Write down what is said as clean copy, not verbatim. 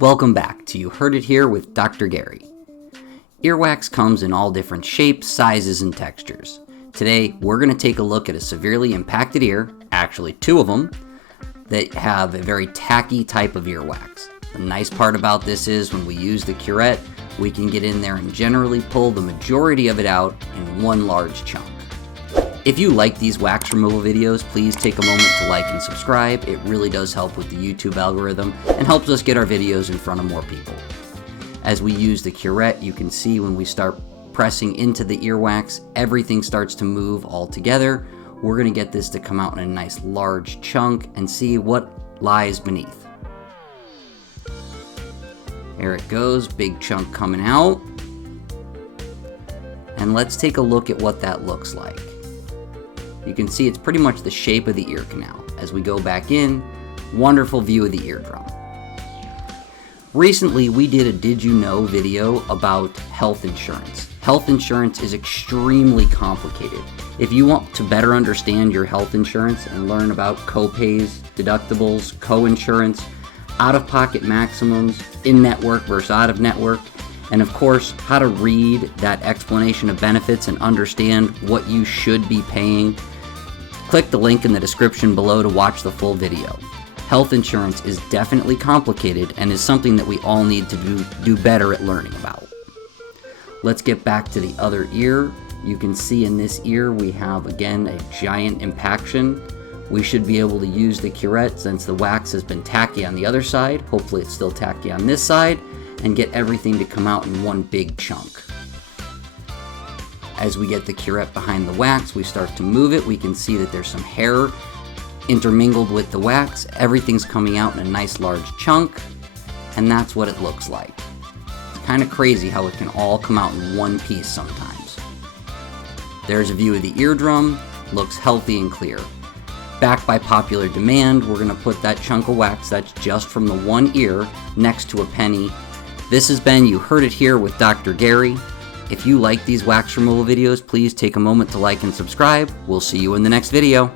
Welcome back to You Heard It Here with Dr. Gary. Earwax comes in all different shapes, sizes, and textures. Today, we're going to take a look at a severely impacted ear, actually two of them, that have a very tacky type of earwax. The nice part about this is when we use the curette, we can get in there and generally pull the majority of it out in one large chunk. If you like these wax removal videos, please take a moment to like and subscribe. It really does help with the YouTube algorithm and helps us get our videos in front of more people. As we use the curette, you can see when we start pressing into the earwax, everything starts to move all together. We're going to get this to come out in a nice large chunk and see what lies beneath. There it goes, big chunk coming out. And let's take a look at what that looks like. You can see it's pretty much the shape of the ear canal. As we go back in, wonderful view of the eardrum. Recently, we did a Did You Know video about health insurance. Health insurance is extremely complicated. If you want to better understand your health insurance and learn about co-pays, deductibles, co-insurance, out-of-pocket maximums, in-network versus out-of-network, and of course, how to read that explanation of benefits and understand what you should be paying, click the link in the description below to watch the full video. Health insurance is definitely complicated and is something that we all need to do better at learning about. Let's get back to the other ear. You can see in this ear we have again a giant impaction. We should be able to use the curette since the wax has been tacky on the other side. Hopefully it's still tacky on this side, and get everything to come out in one big chunk. As we get the curette behind the wax, we start to move it. We can see that there's some hair intermingled with the wax. Everything's coming out in a nice large chunk, and that's what it looks like. It's kind of crazy how it can all come out in one piece sometimes. There's a view of the eardrum, looks healthy and clear. Backed by popular demand, we're going to put that chunk of wax that's just from the one ear next to a penny. This has been You Heard It Here with Dr. Gary. If you like these wax removal videos, please take a moment to like and subscribe. We'll see you in the next video.